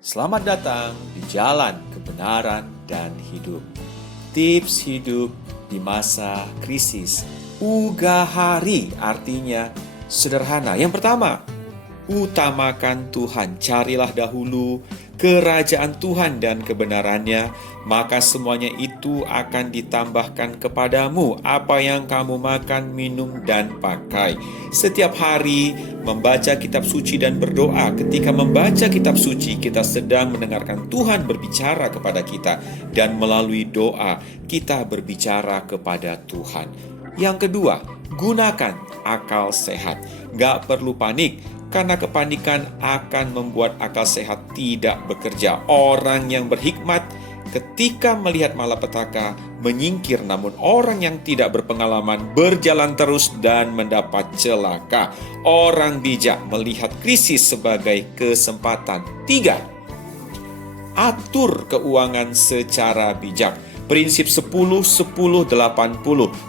Selamat datang di jalan kebenaran dan hidup. Tips hidup di masa krisis. Ugahari artinya sederhana. Yang pertama, utamakan Tuhan. Carilah dahulu kerajaan Tuhan dan kebenarannya, maka semuanya itu akan ditambahkan kepadamu, apa yang kamu makan, minum, dan pakai. Setiap hari membaca kitab suci dan berdoa. Ketika membaca kitab suci, kita sedang mendengarkan Tuhan berbicara kepada kita, dan melalui doa kita berbicara kepada Tuhan. Yang kedua, gunakan akal sehat. Gak perlu panik, karena kepanikan akan membuat akal sehat tidak bekerja. Orang yang berhikmat ketika melihat malapetaka menyingkir, namun orang yang tidak berpengalaman berjalan terus dan mendapat celaka. Orang bijak melihat krisis sebagai kesempatan. 3. Atur keuangan secara bijak. Prinsip 10-10-80.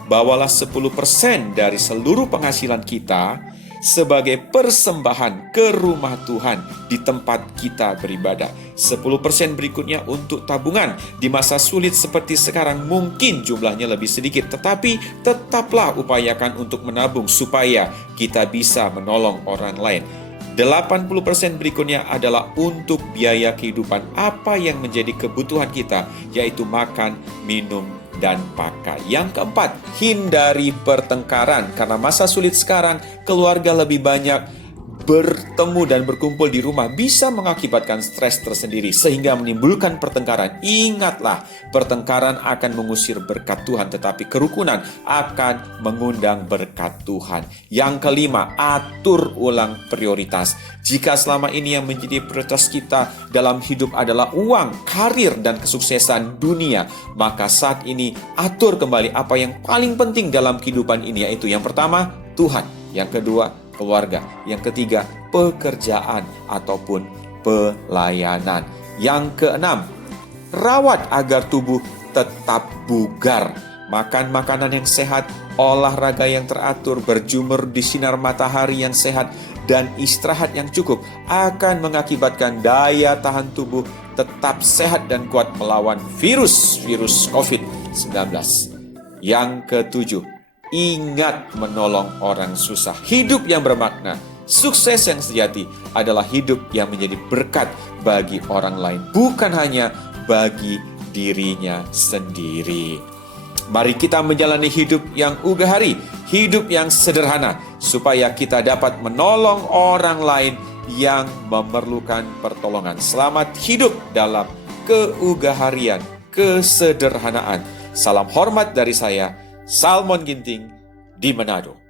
Bawalah 10% dari seluruh penghasilan kita sebagai persembahan ke rumah Tuhan di tempat kita beribadah. 10% berikutnya untuk tabungan. Di masa sulit seperti sekarang mungkin jumlahnya lebih sedikit, tetapi tetaplah upayakan untuk menabung supaya kita bisa menolong orang lain. 80% berikutnya adalah untuk biaya kehidupan, apa yang menjadi kebutuhan kita, yaitu makan, minum, dan pakai. Yang keempat, hindari pertengkaran. Karena masa sulit sekarang, keluarga lebih banyak bertemu dan berkumpul di rumah bisa mengakibatkan stres tersendiri sehingga menimbulkan pertengkaran. Ingatlah, pertengkaran akan mengusir berkat Tuhan, tetapi kerukunan akan mengundang berkat Tuhan. Yang kelima, atur ulang prioritas. Jika selama ini yang menjadi prioritas kita dalam hidup adalah uang, karir, dan kesuksesan dunia, maka saat ini atur kembali apa yang paling penting dalam kehidupan ini, yaitu yang pertama, Tuhan. Yang kedua, keluarga. Yang ketiga, pekerjaan ataupun pelayanan. Yang keenam, rawat agar tubuh tetap bugar. Makan makanan yang sehat, olahraga yang teratur, berjemur di sinar matahari yang sehat, dan istirahat yang cukup akan mengakibatkan daya tahan tubuh tetap sehat dan kuat melawan virus COVID-19. Yang ketujuh, ingat menolong orang susah. Hidup yang bermakna, sukses yang sejati adalah hidup yang menjadi berkat bagi orang lain, bukan hanya bagi dirinya sendiri. Mari kita menjalani hidup yang ugahari, hidup yang sederhana, supaya kita dapat menolong orang lain yang memerlukan pertolongan. Selamat hidup dalam keugaharian, kesederhanaan. Salam hormat dari saya, Salmon Ginting di Manado.